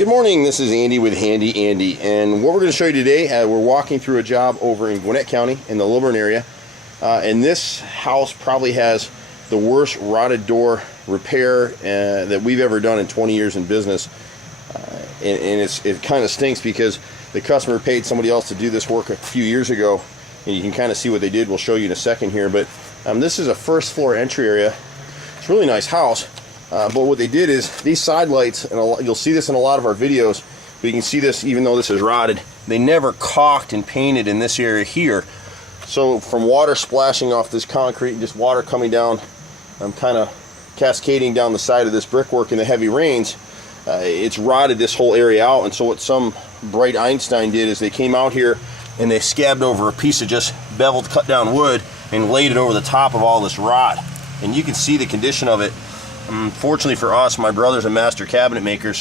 Good morning, this is Andy with Handy Andy, and what we're going to show you today, we're walking through a job over in Gwinnett County in the Lilburn area, and this house probably has the worst rotted door repair that we've ever done in 20 years in business, and it kind of stinks because the customer paid somebody else to do this work a few years ago, and you can kind of see what they did. We'll show you in a second here, but this is a first floor entry area. It's a really nice house. But what they did is these side lights, and you'll see this in a lot of our videos, but you can see this even though this is rotted, they never caulked and painted in this area here. So from water splashing off this concrete and just water coming down, kind of cascading down the side of this brickwork in the heavy rains, it's rotted this whole area out. And so what some bright Einstein did is they came out here and they scabbed over a piece of just beveled cut down wood and laid it over the top of all this rot. And you can see the condition of it. Fortunately for us, my brother's a master cabinet maker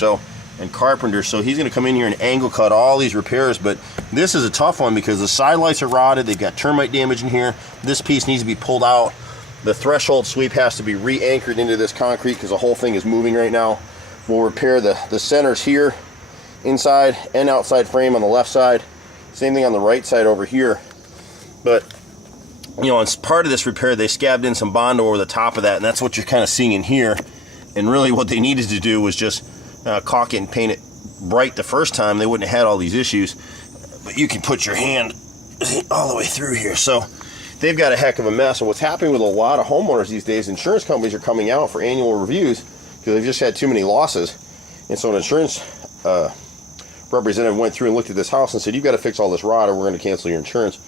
and carpenter, so he's going to come in here and angle cut all these repairs. But this is a tough one because the side lights are rotted, they've got termite damage in here, this piece needs to be pulled out, the threshold sweep has to be re-anchored into this concrete because the whole thing is moving right now. We'll repair the centers here, inside and outside frame on the left side, same thing on the right side over here. But you know, as part of this repair, they scabbed in some Bondo over the top of that, and that's what you're kind of seeing in here. And really what they needed to do was just caulk it and paint it bright the first time. They wouldn't have had all these issues. But you can put your hand all the way through here. So they've got a heck of a mess. And what's happening with a lot of homeowners these days, insurance companies are coming out for annual reviews because they've just had too many losses. And so an insurance representative went through and looked at this house and said, you've got to fix all this rot or we're going to cancel your insurance.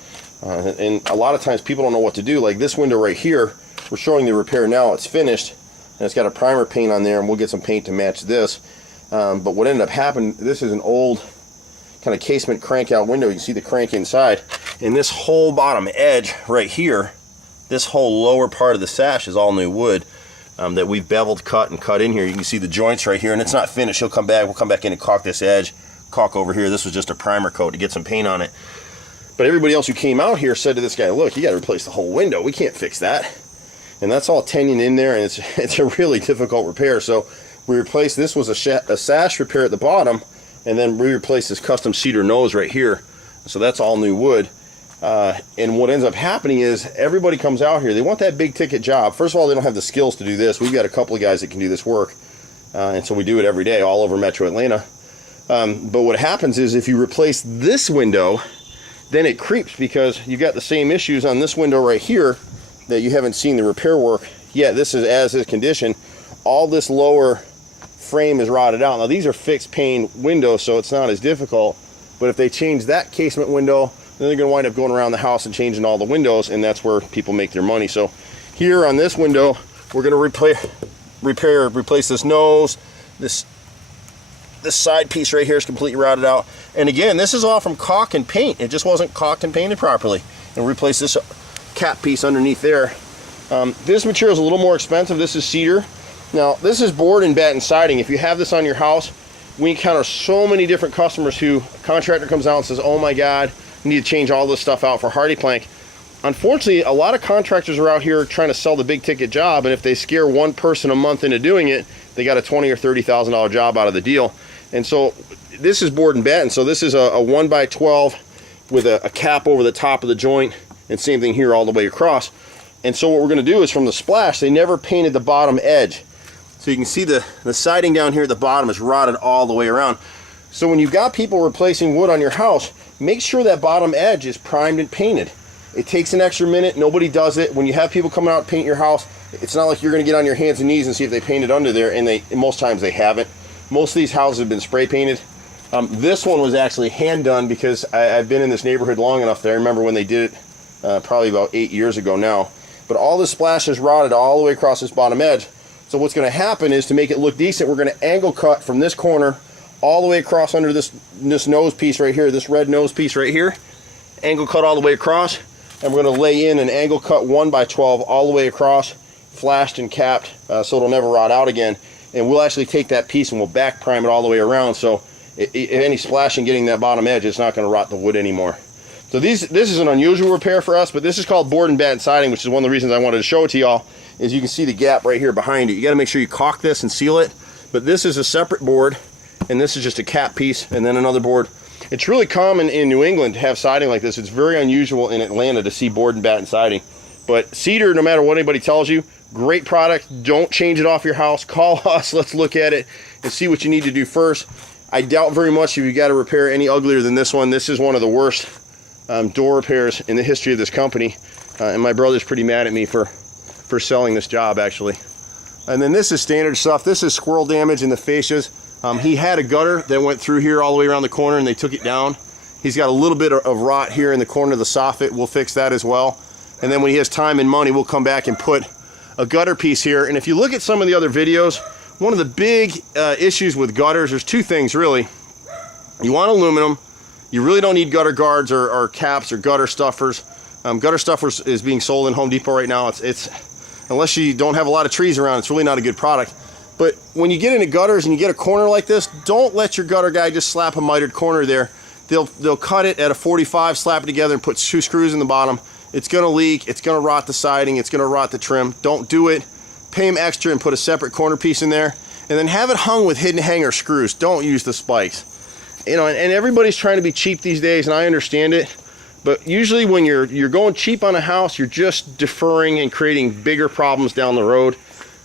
And a lot of times people don't know what to do. Like this window right here, we're showing the repair now. It's finished and it's got a primer paint on there, and we'll get some paint to match this. But what ended up happening, this is an old kind of casement crank out window. You can see the crank inside, and this whole bottom edge right here, this whole lower part of the sash is all new wood that we've beveled, cut in here. You can see the joints right here, and it's not finished. We'll come back in and caulk this edge, caulk over here. This was just a primer coat to get some paint on it. But everybody else who came out here said to this guy, look, you got to replace the whole window. We can't fix that. And that's all tenon in there, and it's a really difficult repair. So we replaced, this was a sash repair at the bottom, and then we replaced this custom cedar nose right here. So that's all new wood. And what ends up happening is everybody comes out here. They want that big ticket job. First of all, they don't have the skills to do this. We've got a couple of guys that can do this work. And so we do it every day all over Metro Atlanta. But what happens is if you replace this window, then it creeps because you've got the same issues on this window right here that you haven't seen the repair work yet. This is as is condition. All this lower frame is rotted out. Now these are fixed pane windows, so it's not as difficult, but if they change that casement window, then they're going to wind up going around the house and changing all the windows, and that's where people make their money. So here on this window, we're going to replace this nose. This side piece right here is completely rotted out. And again, this is all from caulk and paint. It just wasn't caulked and painted properly. And replace this cap piece underneath there. This material is a little more expensive. This is cedar. Now, this is board and batten siding. If you have this on your house, we encounter so many different customers who, a contractor comes out and says, oh my God, we need to change all this stuff out for hardy plank. Unfortunately, a lot of contractors are out here trying to sell the big ticket job, and if they scare one person a month into doing it, they got a $20,000 or $30,000 job out of the deal. And so this is board and batten. So this is a 1x12 with a cap over the top of the joint, and same thing here all the way across. And so what we're going to do is from the splash, they never painted the bottom edge. So you can see the siding down here at the bottom is rotted all the way around. So when you've got people replacing wood on your house, make sure that bottom edge is primed and painted. It takes an extra minute. Nobody does it. When you have people come out and paint your house, it's not like you're going to get on your hands and knees and see if they painted under there, and most times they haven't. Most of these houses have been spray painted. This one was actually hand done because I've been in this neighborhood long enough that I remember when they did it probably about 8 years ago now. But all the splash is rotted all the way across this bottom edge. So what's going to happen is, to make it look decent, we're going to angle cut from this corner all the way across under this nose piece right here, this red nose piece right here. Angle cut all the way across, and we're going to lay in an angle cut 1x12 all the way across, flashed and capped, so it'll never rot out again. And we'll actually take that piece and we'll back prime it all the way around, so if any splashing getting that bottom edge, it's not going to rot the wood anymore. So this is an unusual repair for us, but this is called board and batten siding, which is one of the reasons I wanted to show it to y'all, is you can see the gap right here behind it. You got to make sure you caulk this and seal it, but this is a separate board, and this is just a cap piece, and then another board. It's really common in New England to have siding like this. It's very unusual in Atlanta to see board and batten siding. But cedar, no matter what anybody tells you, great product. Don't change it off your house. Call us. Let's look at it and see what you need to do first. I doubt very much if you got to repair any uglier than this one. This is one of the worst door repairs in the history of this company. And my brother's pretty mad at me for selling this job, actually. And then this is standard stuff. This is squirrel damage in the fascias. He had a gutter that went through here all the way around the corner, and they took it down. He's got a little bit of rot here in the corner of the soffit. We'll fix that as well. And then when he has time and money, we'll come back and put a gutter piece here. And if you look at some of the other videos, one of the big issues with gutters, there's two things really. You want aluminum. You really don't need gutter guards or caps or gutter stuffers. Gutter stuffers is being sold in Home Depot right now. It's unless you don't have a lot of trees around, it's really not a good product. But when you get into gutters and you get a corner like this, don't let your gutter guy just slap a mitered corner there. They'll cut it at a 45, slap it together, and put 2 screws in the bottom. It's going to leak. It's going to rot the siding. It's going to rot the trim. Don't do it. Pay them extra and put a separate corner piece in there, and then have it hung with hidden hanger screws. Don't use the spikes. You know, and everybody's trying to be cheap these days, and I understand it. But usually when you're going cheap on a house, you're just deferring and creating bigger problems down the road.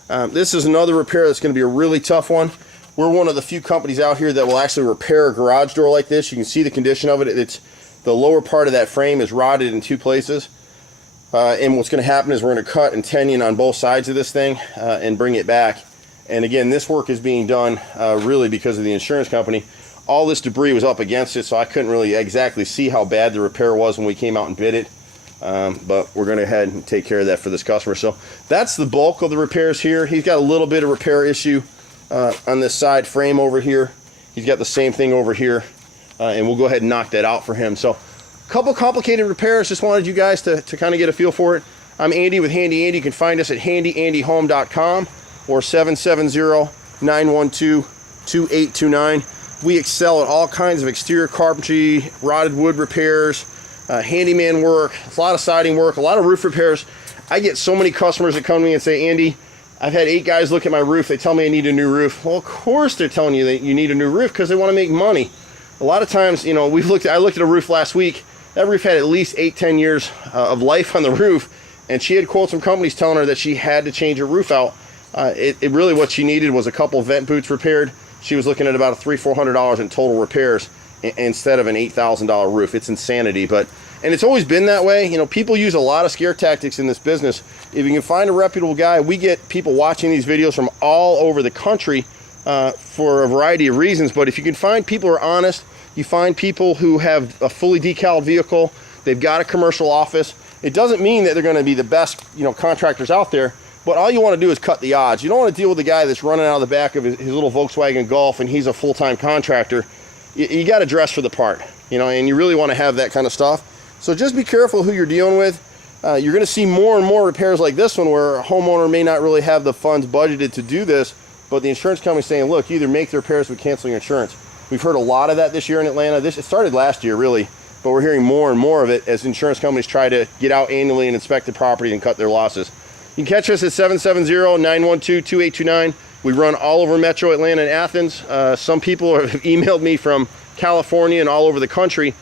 This is another repair that's going to be a really tough one. We're one of the few companies out here that will actually repair a garage door like this. You can see the condition of it. It's the lower part of that frame is rotted in 2 places. And what's going to happen is we're going to cut and tenon on both sides of this thing and bring it back. And again, this work is being done really because of the insurance company. All this debris was up against it, so I couldn't really exactly see how bad the repair was when we came out and bid it. But we're going to head and take care of that for this customer. So that's the bulk of the repairs here. He's got a little bit of repair issue on this side frame over here. He's got the same thing over here, and we'll go ahead and knock that out for him. So a couple complicated repairs. Just wanted you guys to kind of get a feel for it. I'm Andy with Handy Andy. You can find us at HandyANDYHome.com or 770-912-2829. We excel at all kinds of exterior carpentry, rotted wood repairs, handyman work, a lot of siding work, a lot of roof repairs. I get so many customers that come to me and say, Andy, I've had 8 guys look at my roof. They tell me I need a new roof. Well, of course they're telling you that you need a new roof because they want to make money. A lot of times, you know, I looked at a roof last week. That roof had at least 8-10 years of life on the roof, and she had quotes from companies telling her that she had to change her roof out. It really what she needed was a couple vent boots repaired. She was looking at about $300-400 in total repairs instead of an $8,000 roof. It's insanity, and it's always been that way. You know, people use a lot of scare tactics in this business. If you can find a reputable guy, we get people watching these videos from all over the country for a variety of reasons. But if you can find people who are honest, you find people who have a fully decaled vehicle, they've got a commercial office. It doesn't mean that they're going to be the best, you know, contractors out there. But all you want to do is cut the odds. You don't want to deal with a guy that's running out of the back of his little Volkswagen Golf and he's a full-time contractor. You got to dress for the part, you know, and you really want to have that kind of stuff. So just be careful who you're dealing with. You're going to see more and more repairs like this one where a homeowner may not really have the funds budgeted to do this, but the insurance company's saying, look, you either make the repairs or cancel your insurance. We've heard a lot of that this year in Atlanta. It started last year, really, but we're hearing more and more of it as insurance companies try to get out annually and inspect the property and cut their losses. You can catch us at 770-912-2829. We run all over Metro Atlanta and Athens. Some people have emailed me from California and all over the country.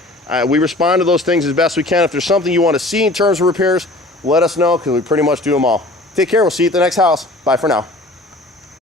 We respond to those things as best we can. If there's something you want to see in terms of repairs, let us know because we pretty much do them all. Take care. We'll see you at the next house. Bye for now.